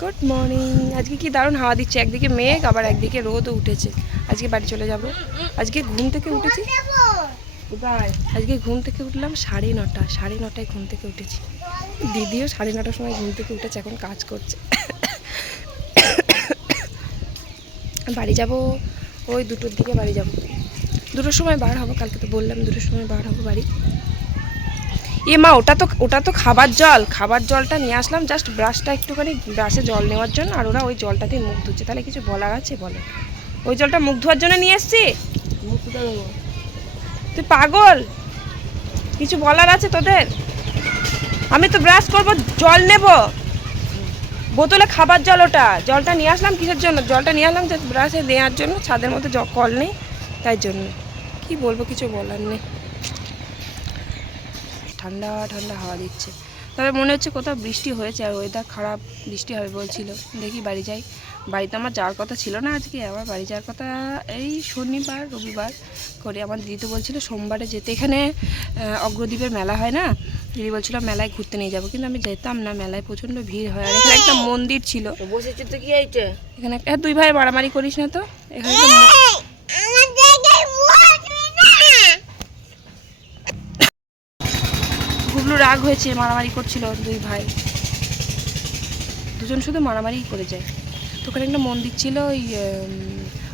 Good morning. আজকে কি দারুণ হাওয়া দিচ্ছে, একদিকে মেঘ আবার একদিকে রোদও উঠেছে। আজকে বাড়ি চলে যাব। আজকে ঘুম থেকে উঠেছি, আজকে ঘুম থেকে উঠলাম 9:30, 9:30টায় ঘুম থেকে উঠেছি। দিদিও 9:30টার সময় ঘুম থেকে উঠেছে, এখন কাজ করছে। বাড়ি যাব ওই 2টোর দিকে বাড়ি যাব। 2টোর সময় বার হবো, কালকে তো বললাম 2টোর সময় বার হবো বাড়ি। মা, ওটা তো খাবার জলটা নিয়ে আসলাম, জাস্ট ব্রাশটা একটুখানি ব্রাশে জল নেওয়ার জন্য, আর ওরা ওই জলটাতে মুখ ধুচ্ছে। তাহলে কিছু বলার আছে বলে? ওই জলটা মুখ ধোয়ার জন্য নিয়ে এসছি। তুই পাগল? কিছু বলার আছে তোদের? আমি তো ব্রাশ করবো, জল নেব বোতলে, খাবার জল। ওটা জলটা নিয়ে আসলাম কিসের জন্য? জলটা নিয়ে আসলাম ব্রাশে দেওয়ার জন্য। ছাদের মধ্যে কল নেই, তাই জন্য। কি বলবো, কিছু বলার নেই। ঠান্ডা ঠান্ডা হাওয়া দিচ্ছে, তবে মনে হচ্ছে কোথাও বৃষ্টি হয়েছে, আর ওয়েদার খারাপ, বৃষ্টি হবে বলছিল। দেখি বাড়ি যাই। বাড়িতে আমার যাওয়ার কথা ছিল না আজকে, আবার বাড়ি যাওয়ার কথা এই শনিবার রবিবার করে। আমার দিদি তো বলছিল সোমবারে যেতে। এখানে অগ্রদ্বীপের মেলা হয় না, দিদি বলছিল মেলায় ঘুরতে নিয়ে যাবো, কিন্তু আমি যেতাম না, মেলায় প্রচণ্ড ভিড় হয়। আর এখানে একটা মন্দির ছিল, বসেছে তো কি এইটা এখানে একটা। দুই ভাই মারামারি করিস না তো। এখানে গুবলু রাগ হয়েছে, মারামারি করছিল দুই ভাই, দুজন শুধু মারামারিই করে যায়। তো ওখানে একটা মন্দির ছিল,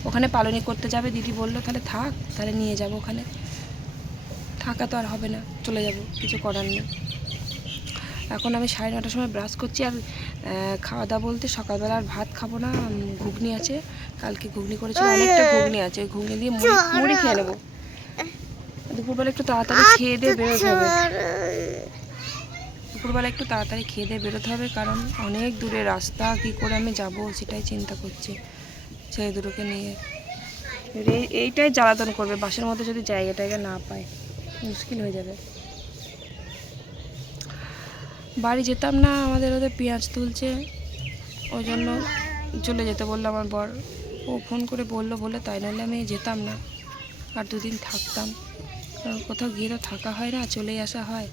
ওখানে পালনি করতে যাবে। দিদি বললো তাহলে থাক, তাহলে নিয়ে যাব ওখানে। থাকা তো আর হবে না, চলে যাব, কিছু করার নেই। এখন আমি 9:30টার সময় ব্রাশ করছি। আর খাওয়া দাওয়া বলতে সকালবেলা আর ভাত খাবো না, ঘুগনি আছে, কালকে ঘুগনি করেছিল, অনেকটা ঘুগনি আছে, ওই ঘুগনি দিয়ে মুড়ি খেয়ে নেবো। দুপুরবেলা একটু তাড়াতাড়ি খেয়ে দিয়ে বেরোতে হবে, দুপুরবেলা একটু তাড়াতাড়ি খেয়ে দিয়ে বেরোতে হবে, কারণ অনেক দূরে রাস্তা, কী করে আমি যাব সেটাই চিন্তা করছি ছেলে দুটোকে নিয়ে। এইটাই জ্বালাতন করবে, বাসের মধ্যে যদি জায়গা না পায় মুশকিল হয়ে যাবে। বাড়ি যেতাম না, আমাদের ওদের পেঁয়াজ তুলছে, ওই জন্য চলে যেতে বললো আমার বর। ও ফোন করে বললো বলে, তাই নাহলে আমি যেতাম না, আর 2 দিন থাকতাম। কারণ কোথাও গিয়ে তো থাকা হয় না, চলেই আসা হয়।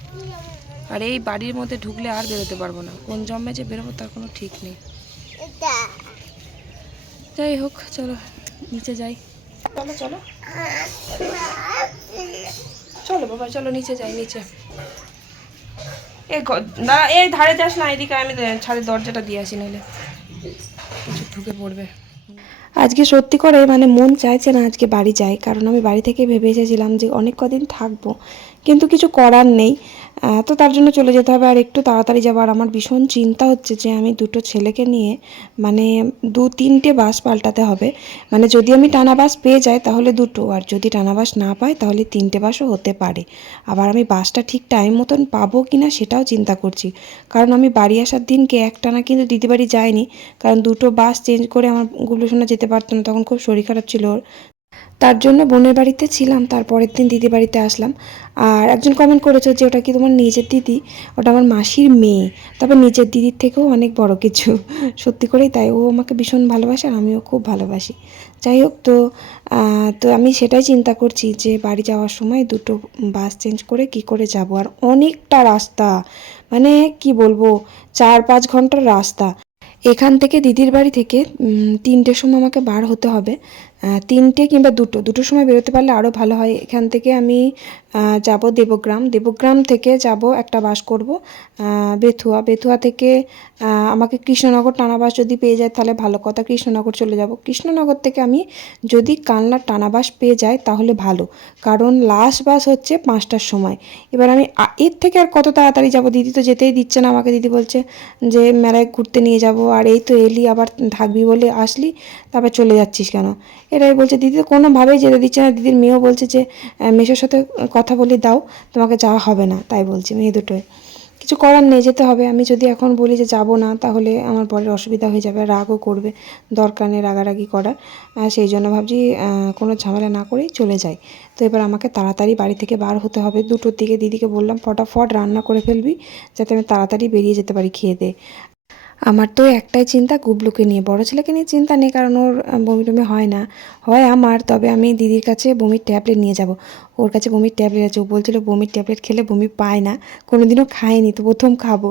আর এই বাড়ির মধ্যে ঢুকলে আর বেরোতে পারবো না, কোন জন্মে যে বেরোবো তার কোনো ঠিক নেই। যাই হোক, চলো নিচে যাই। চলো চলো চলো বাবা, চলো নিচে যাই। নিচে দাঁড়া, এই ধারে যাস না, এদিকে আমি ছাদের দরজাটা দিয়ে আসি, নইলে কিছু ঢুকে পড়বে। আজকে সত্যি করে মানে মন চাইছে না আজকে বাড়ি যাই, কারণ আমি বাড়ি থেকে ভেবে এসেছিলাম যে অনেক কদিন থাকবো, কিন্তু কিছু করার নেই। তো তার জন্য চলে যেতে হবে, আর একটু তাড়াতাড়ি যাবো। আর আমার ভীষণ চিন্তা হচ্ছে যে আমি 2টো ছেলেকে নিয়ে মানে 2-3টে বাস পাল্টাতে হবে। মানে যদি আমি টানা বাস পেয়ে যাই তাহলে 2টো, আর যদি টানা বাস না পাই তাহলে 3টে বাসও হতে পারে। আবার আমি বাসটা ঠিক টাইম মতন পাবো কি না সেটাও চিন্তা করছি, কারণ আমি বাড়ি আসার দিনকে একটানা কিন্তু দিদি বাড়ি যাইনি, কারণ 2টো বাস চেঞ্জ করে আমার গুলো শোনা যেতে পারতো না, তখন খুব শরীর খারাপ ছিল ওর। তার জন্য বোনের বাড়িতে ছিলাম, তারপরের দিন দিদি বাড়িতে আসলাম। আর একজন কমেন্ট করেছে যে ওটা কি তোমার নিজের দিদি? ওটা আমার মাসির মেয়ে, তবে নিজের দিদির থেকেও অনেক বড় কিছু। সত্যি করেই তাই, ও আমাকে ভীষণ ভালোবাসে আর আমিও খুব ভালোবাসি। যাই হোক, তো আমি সেটাই চিন্তা করছি যে বাড়ি যাওয়ার সময় 2টো বাস চেঞ্জ করে কি করে যাব। আর অনেকটা রাস্তা, মানে কি বলবো, 4-5 ঘন্টার রাস্তা। এখান থেকে দিদির বাড়ি থেকে 3টের সময় আমাকে বার হতে হবে। 3টে কিংবা 2টোর সময় বেরোতে পারলে আরও ভালো হয়। এখান থেকে আমি যাব দেবগ্রাম থেকে যাব একটা বাস করব বেথুয়া থেকে আমাকে কৃষ্ণনগর টানা বাস যদি পেয়ে যায় তাহলে ভালো কথা, কৃষ্ণনগর চলে যাব। কৃষ্ণনগর থেকে আমি যদি কালনার টানা বাস পেয়ে যাই তাহলে ভালো, কারণ লাস্ট বাস হচ্ছে 5টার সময়। এবার আমি এর থেকে আর কত তাড়াতাড়ি যাব? দিদি তো যেতেই দিচ্ছে না আমাকে, দিদি বলছে যে মেলায় ঘুরতে নিয়ে যাব, আর এই তো এলি, আবার থাকবি বলে আসলি, তারপর চলে যাচ্ছিস কেন? এটাই বলছে। দিদি তো কোনোভাবেই যেতে দিচ্ছে না। দিদির মেয়েও বলছে যে মেসোর সাথে কথা বলে দাও, তোমাকে যাওয়া হবে না, তাই বলছে মেয়ে দুটোয়। কিছু করার নেই, যেতে হবে। আমি যদি এখন বলি যে যাব না তাহলে আমার বরের অসুবিধা হয়ে যাবে, রাগও করবে, দরকার নেই রাগারাগি করার। সেই জন্য ভাবছি কোনো ঝামেলা না করেই চলে যাই। তো এবার আমাকে তাড়াতাড়ি বাড়ি থেকে বার হতে হবে 2টোর দিকে। দিদিকে বললাম ফটাফট রান্না করে ফেলবি, যাতে আমি তাড়াতাড়ি বেরিয়ে যেতে পারি খেয়ে দিয়ে। আমার তো একটাই চিন্তা গুবলুকে নিয়ে, বড় ছেলেকে নিয়ে চিন্তা নেই, কারণ ওর বমি টমি হয় না, হয় আমার। তবে আমি দিদির কাছে বমির ট্যাবলেট নিয়ে যাব, ওর কাছে বমির ট্যাবলেট আছে। ও বলছিল বমির ট্যাবলেট খেলে বমি পায় না, কোনোদিনও খায়নি, তো প্রথম খাবো।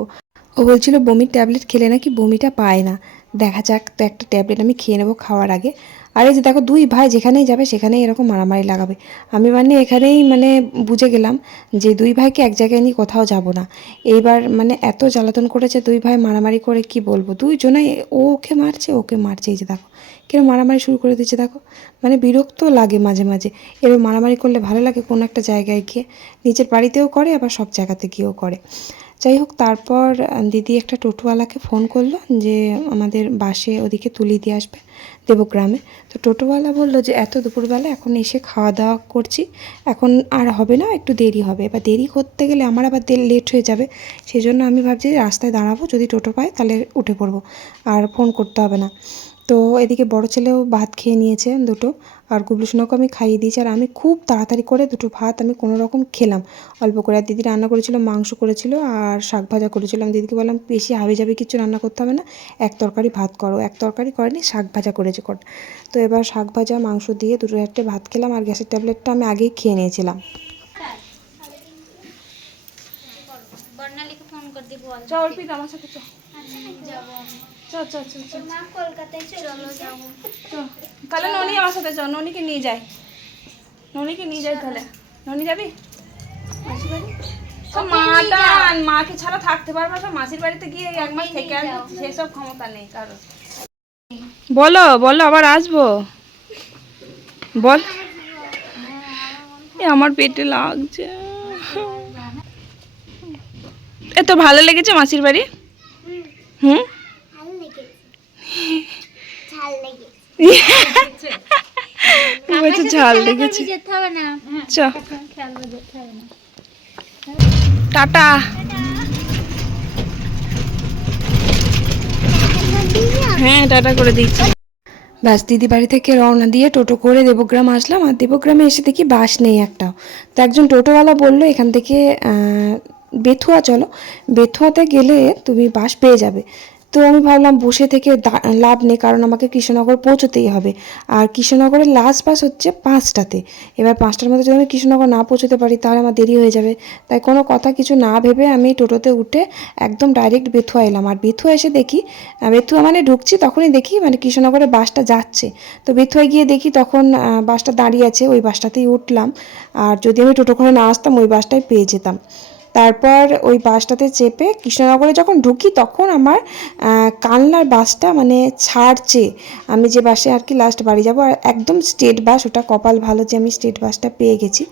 ও বলছিল বমির ট্যাবলেট খেলে নাকি বমিটা পায় না। দেখা যাক, তো একটা ট্যাবলেট আমি খেয়ে নেবো খাওয়ার আগে। আর এই যে দেখো, দুই ভাই যেখানেই যাবে সেখানেই এরকম মারামারি লাগাবে। আমি মানে এখানেই মানে বুঝে গেলাম যে দুই ভাইকে এক জায়গায় নিয়ে কোথাও যাব না। এইবার মানে এত জ্বালাতন করেছে দুই ভাই, মারামারি করে কি বলবো, দুইজনাই ও ওকে মারছে ওকে মারছে। এই যে দেখো কেন মারামারি শুরু করে দিচ্ছে দেখো, মানে বিরক্ত লাগে মাঝে মাঝে। এরকম মারামারি করলে ভালো লাগে কোনো একটা জায়গায় গিয়ে, নিজের বাড়িতেও করে আবার সব জায়গাতে গিয়েও করে। যাই হোক, তারপর দিদি একটা টোটোওয়ালাকে ফোন করলো যে আমাদের বাসে ওদিকে তুলিয়ে দিয়ে আসবে দেবগ্রামে। তো টোটোওয়ালা বললো যে এত দুপুরবেলা এখন এসে খাওয়া দাওয়া করছি, এখন আর হবে না, একটু দেরি হবে। এবার দেরি করতে গেলে আমার আবার লেট হয়ে যাবে, সেই জন্য আমি ভাবছি রাস্তায় দাঁড়াবো, যদি টোটো পাই তাহলে উঠে পড়বো, আর ফোন করতে হবে না। তো এদিকে বড় ছেলেও ভাত খেয়ে নিয়েছে দুটো, আর গুবলু সোনাকে আমি খাইয়ে দিয়েছি। আর আমি খুব তাড়াতাড়ি করে দুটো ভাত আমি কোনো রকম খেলাম অল্প করে। আর দিদি রান্না করেছিল, মাংস করেছিল আর শাক ভাজা করেছিল। আমি দিদিকে বললাম বেশি হাবি যাবে কিছু রান্না করতে হবে না, এক তরকারি ভাত করো। এক তরকারি করেনি, শাক ভাজা করেছে কর। তো এবার শাক ভাজা মাংস দিয়ে দুটো একটা ভাত খেলাম, আর গ্যাসের ট্যাবলেটটা আমি আগেই খেয়ে নিয়েছিলাম। বর্ণালীকে ফোন করে দিব। চল অর্পিত আমার সাথে চল। যাবো চল চল চল চল মা কলকাতায় চলো যাবো। চল। তাহলে ননি আমার সাথে চল, ননিকে নিয়ে যাই, ননিকে নিয়ে যাই তাহলে। ননি যাবি মাসির বাড়ি? তো মাটা মাকে ছাড়া থাকতে পারবে না, মাসির বাড়িতে গিয়ে এক মাস থেকে আসবে, সেসব ক্ষমতা নেই কারণ। বলো বলো, আবার আসবো বল। আমার পেটে লাগছে। এত ভালো লেগেছে মাসির বাড়ি? হুম, ঝাল লেগেছে। যেতে হবে না, চ টাটা। হ্যাঁ টাটা করে দিচ্ছি। ব্যাস দিদি বাড়ি থেকে রওনা দিয়ে টোটো করে দেবগ্রাম আসলাম। আর দেবগ্রামে এসে দেখি বাস নেই একটাও। তো একজন টোটোওয়ালা বললো এখান থেকে বেথুয়া চলো, বেথুয়াতে গেলে তুমি বাস পেয়ে যাবে। তো আমি ভাবলাম বসে থেকে লাভ নেই, কারণ আমাকে কৃষ্ণনগর পৌঁছতেই হবে। আর কৃষ্ণনগরের লাস্ট বাস হচ্ছে 5টাতে। এবার 5টার মধ্যে যদি আমি কৃষ্ণনগর না পৌঁছতে পারি তাহলে আমার দেরি হয়ে যাবে। তাই কোনো কথা কিছু না ভেবে আমি টোটোতে উঠে একদম ডাইরেক্ট বেথুয়া এলাম। আর বেথুয়া এসে দেখি, বেথুয়া মানে ঢুকছি তখনই দেখি মানে কৃষ্ণনগরের বাসটা যাচ্ছে। তো বেথুয়ায় গিয়ে দেখি তখন বাসটা দাঁড়িয়ে আছে, ওই বাসটাতেই উঠলাম। আর যদি আমি টোটো করে না আসতাম ওই বাসটাই পেয়ে যেতাম। তারপর ওই বাসটাতে চেপে কৃষ্ণনগরে যখন ঢুকি তখন আমার কানলার বাসটা মানে ছাড়ছে। আমি যে বাসে আর কি লাস্ট বাড়ি যাব, আর একদম স্টেট বাস, ওটা কপাল ভালো যে আমি স্টেট বাসটা পেয়ে গেছি।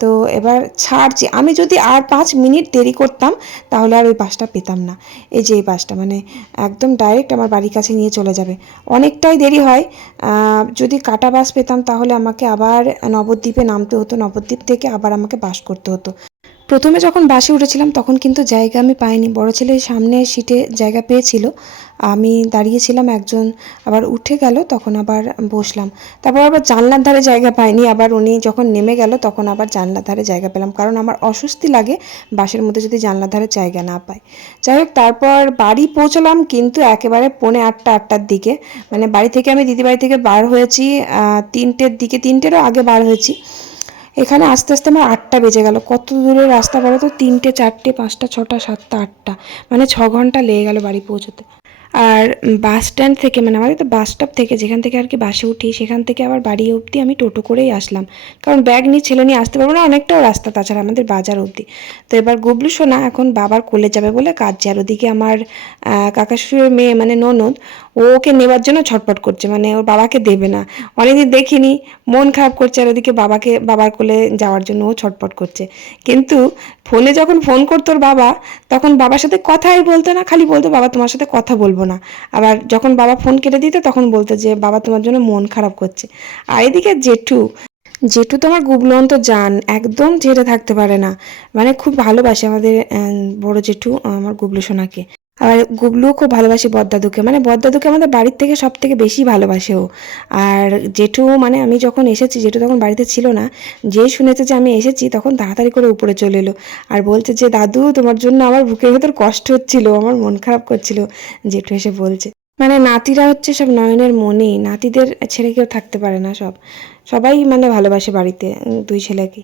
তো এবার ছাড়ছে, আমি যদি আর 5 মিনিট দেরি করতাম তাহলে আর ওই বাসটা পেতাম না। এই যে এই বাসটা মানে একদম ডাইরেক্ট আমার বাড়ির কাছে নিয়ে চলে যাবে। অনেকটাই দেরি হয়। যদি কাটা বাস পেতাম তাহলে আমাকে আবার নবদ্বীপে নামতে হতো, নবদ্বীপ থেকে আবার আমাকে বাস করতে হতো। প্রথমে যখন বাসে উঠেছিলাম তখন কিন্তু জায়গা আমি পাইনি, বড় ছেলে সামনে সিটে জায়গা পেয়েছিল, আমি দাঁড়িয়েছিলাম, একজন আবার উঠে গেল তখন আবার বসলাম। তারপর আবার জানলার ধারে জায়গা পাইনি, আবার উনি যখন নেমে গেল তখন আবার জানলার ধারে জায়গা পেলাম, কারণ আমার অস্বস্তি লাগে বাসের মধ্যে যদি জানলার ধারে জায়গা না পাই। যাই হোক, তারপর বাড়ি পৌঁছলাম কিন্তু একেবারে 7:45-8টার দিকে। মানে বাড়ি থেকে আমি দিদি বাড়ি থেকে বার হয়েছি 3টের দিকে, 3টেরও আগে বার হয়েছি। এখানে আস্তে আস্তে আমার 8টা বেজে গেল। কত দূরের রাস্তা বলো তো, 3টে 4টে 5টা 6টা 7টা 8টা, মানে 6 ঘন্টা লেগে গেল বাড়ি পৌঁছতে। আর বাস স্ট্যান্ড থেকে মানে আমাদের তো বাস স্টপ থেকে যেখান থেকে আর কি বাসে উঠি সেখান থেকে আবার বাড়ি অবধি আমি টোটো করেই আসলাম, কারণ ব্যাগ নিয়ে ছেলে নিয়ে আসতে পারবো না, অনেকটাও রাস্তা, তাছাড়া আমাদের বাজার অবধি। তো এবার গুবলু সোনা এখন বাবার কোলে যাবে বলে কাঁদছে, আর ওদিকে আমার কাকা শ্বশুরের মেয়ে মানে ননদ, ওকে নেবার জন্য ছটফট করছে, মানে ওর বাবাকে দেবে না, অনেকদিন দেখিনি, মন খারাপ করছে। আর ওদিকে বাবার কোলে যাওয়ার জন্য ও ছটফট করছে। কিন্তু ফোনে যখন ফোন করতো ওর বাবা, তখন বাবার সাথে কথাই বলতো না, খালি বলতো বাবা তোমার সাথে কথা বলবো না। আবার যখন বাবা ফোন কেটে দিত তখন বলতো যে বাবা তোমার জন্য মন খারাপ করছে। আর এদিকে জেঠু, জেঠু তো আমার গুবলন্ত জান, একদম ছেড়ে থাকতে পারে না, মানে খুব ভালোবাসে আমাদের বড় জেঠু আমার গুবলু সোনাকে। আর গুবলুও খুব ভালোবাসে বড়দাদুকে, মানে বড়দাদুকে আমাদের বাড়ির থেকে সব থেকে বেশি ভালোবাসে ও। আর জেঠু মানে আমি যখন এসেছি, জেঠু তখন বাড়িতে ছিল না, যেই শুনেছে যে আমি এসেছি তখন তাড়াতাড়ি করে উপরে চলে এলো, আর বলছে যে দাদু তোমার জন্য আমার বুকের ভেতর কষ্ট হচ্ছিল, আমার মন খারাপ করছিল, জেঠু এসে বলছে। মানে নাতিরা হচ্ছে সব নয়নের মনি, নাতিদের ছেড়ে কেউ থাকতে পারে না, সবাই মানে ভালোবাসে বাড়িতে দুই ছেলেকে।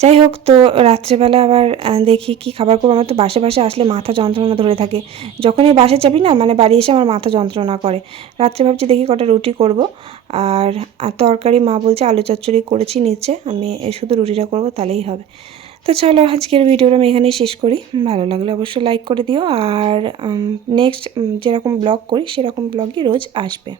যাই হোক, তো রাত্রেবেলা আবার দেখি কি খাবার করবো। আমার তো বাসে বাসে আসলে মাথা যন্ত্রণা ধরে থাকে, যখনই বাসে যাবি না মানে বাড়ি এসে আমার মাথা যন্ত্রণা করে। রাত্রে ভাবছি দেখি কটা রুটি করব, আর তরকারি মা বলছে আলু চচ্চড়ি করেছি নিচে, আমি শুধু রুটিটা করব তাহলেই হবে। তো চলো আজকের ভিডিওটা আমি এখানেই শেষ করি। ভালো লাগলে অবশ্যই লাইক করে দিও, আর নেক্সট যেরকম ব্লগ করি সেরকম ব্লগই রোজ আসবে।